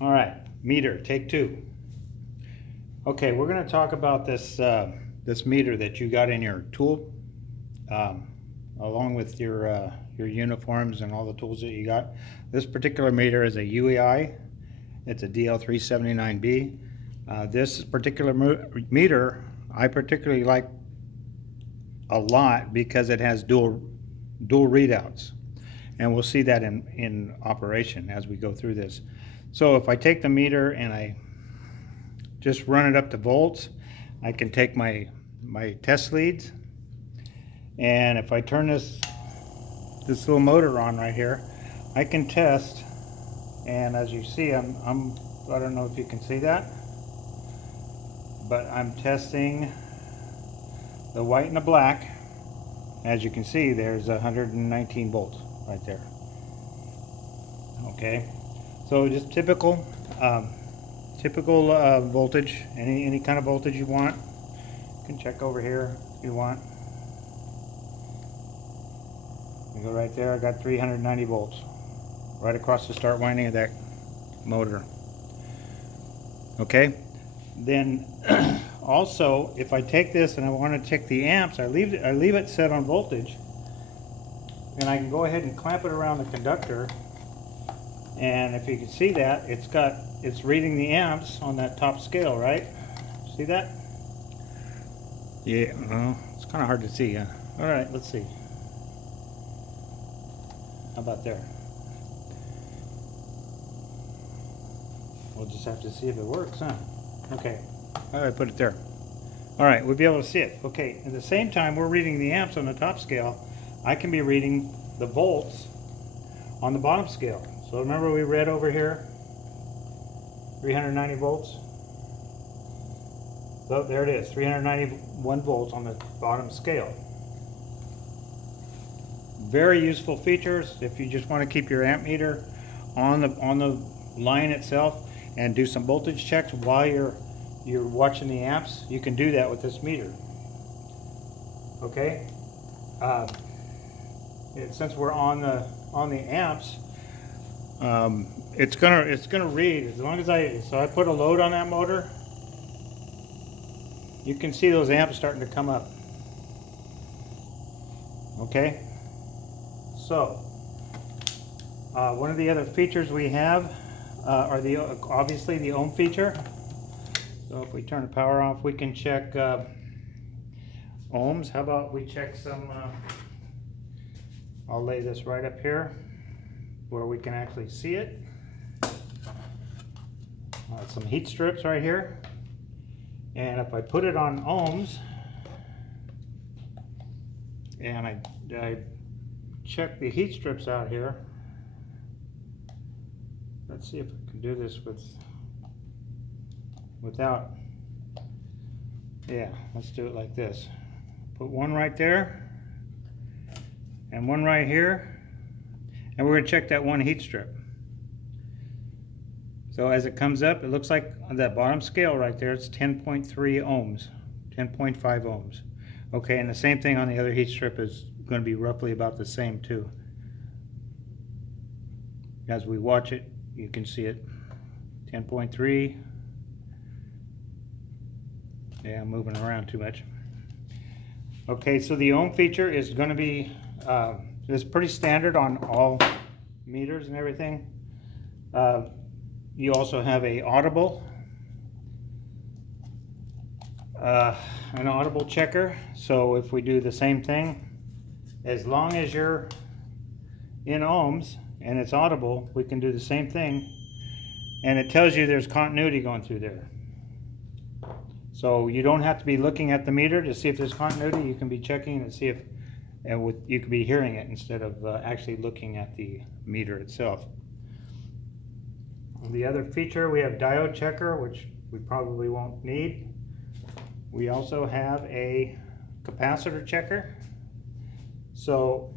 All right, meter, take two. Okay, we're going to talk about this meter that you got in your tool, um, along with your uniforms and all the tools that you got. This particular meter is a UEI. It's a DL379B. This particular meter I particularly like a lot because it has dual readouts, and we'll see that in operation as we go through this. So if I take the meter and I just run it up to volts, I can take my test leads, and if I turn this little motor on right here, I can test. And as you see, I don't know if you can see that, but I'm testing the white and the black. As you can see, there's 119 volts right there. Okay, so just typical voltage, any kind of voltage you want. You can check over here if you want. You go right there, I got 390 volts right across the start winding of that motor. Okay, then also if I take this and I want to check the amps, I leave it set on voltage, and I can go ahead and clamp it around the conductor, and if you can see that, it's reading the amps on that top scale, right? See that? Yeah, well, it's kind of hard to see, huh? All right, let's see. How about there? We'll just have to see if it works, huh? Okay. All right, put it there. All right, we'll be able to see it. Okay, at the same time we're reading the amps on the top scale, I can be reading the volts on the bottom scale. So remember we read over here 390 volts? So there it is, 391 volts on the bottom scale. Very useful features if you just want to keep your amp meter on the line itself and do some voltage checks while you're watching the amps. You can do that with this meter. Okay, since we're on the amps, it's gonna read as long as I put a load on that motor. You can see those amps starting to come up. Okay, so one of the other features we have are obviously the ohm feature. So if we turn the power off, we can check ohms. How about we check some, I'll lay this right up here where we can actually see it. Some heat strips right here. And if I put it on ohms and I check the heat strips out here, let's see if I can do this without, yeah, let's do it like this. Put one right there and one right here, and we're going to check that one heat strip. So as it comes up, it looks like on that bottom scale right there, it's 10.3 ohms, 10.5 ohms. Okay, and the same thing on the other heat strip is going to be roughly about the same too. As we watch it, you can see it, 10.3. Yeah, I'm moving around too much. Okay, so the ohm feature is going to be is pretty standard on all meters and everything. You also have an audible checker. So if we do the same thing, as long as you're in ohms and it's audible, we can do the same thing, and it tells you there's continuity going through there. So you don't have to be looking at the meter to see if there's continuity. You can be checking and see if, you could be hearing it instead of actually looking at the meter itself. The other feature, we have diode checker, which we probably won't need. We also have a capacitor checker. So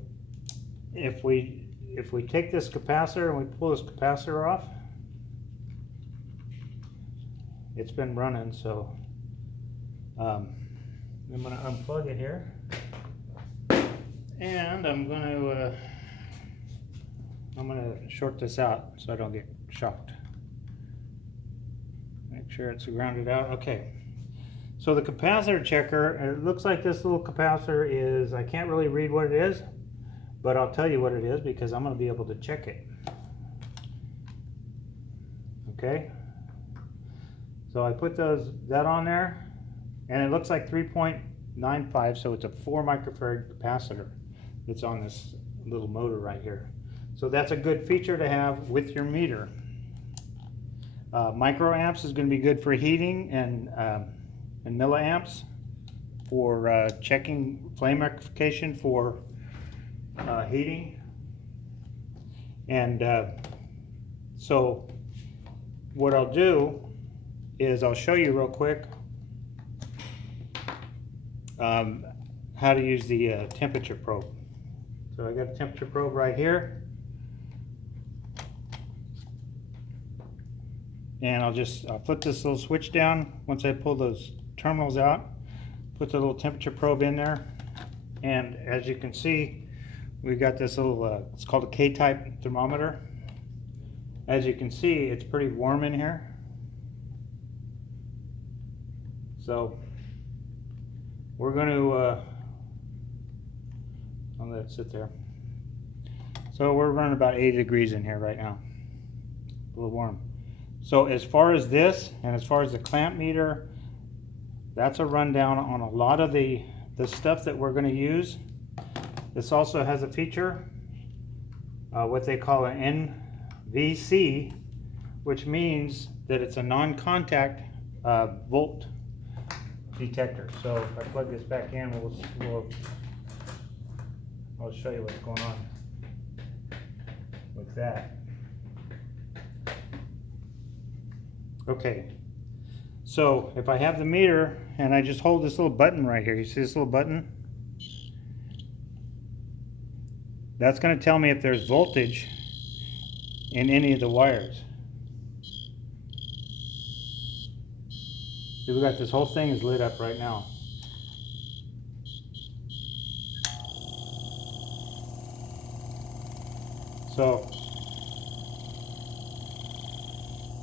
if we take this capacitor and we pull this capacitor off, it's been running, so I'm going to unplug it here, and I'm going to short this out so I don't get shocked. Make sure it's grounded out. Okay. So the capacitor checker, it looks like this little capacitor is, I can't really read what it is, but I'll tell you what it is because I'm going to be able to check it. Okay. So I put that on there, and it looks like 3.95, so it's a 4 microfarad capacitor that's on this little motor right here. So that's a good feature to have with your meter. Microamps is going to be good for heating, and milliamps for checking flame rectification for heating. And so what I'll do is I'll show you real quick how to use the temperature probe. So I got a temperature probe right here, and I'll flip this little switch down. Once I pull those terminals out, put the little temperature probe in there, and as you can see, we've got this little it's called a K-type thermometer. As you can see, it's pretty warm in here, so we're going to I'll let it sit there. So we're running about 80 degrees in here right now, a little warm. So as far as this, and as far as the clamp meter, that's a rundown on a lot of the stuff that we're going to use. This also has a feature, what they call an NVC, which means that it's a non-contact volt detector. So if I plug this back in, I'll show you what's going on with that. Okay, so if I have the meter and I just hold this little button right here, you see this little button? That's going to tell me if there's voltage in any of the wires. See, we got this whole thing is lit up right now. So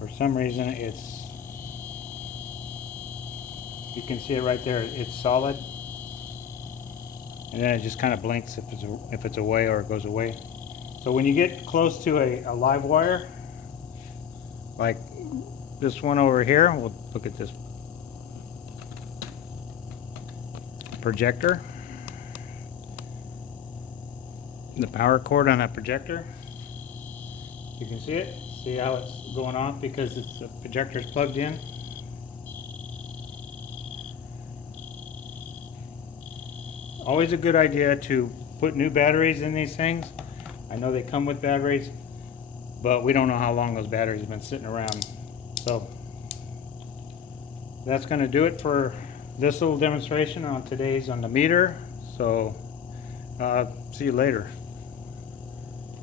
for some reason you can see it right there, it's solid, and then it just kind of blinks if it's away or it goes away. So when you get close to a live wire, like this one over here, we'll look at this projector, the power cord on that projector. You can see it. See how it's going off because the projector's plugged in. Always a good idea to put new batteries in these things. I know they come with batteries, but we don't know how long those batteries have been sitting around. So that's going to do it for this little demonstration on the meter. So see you later.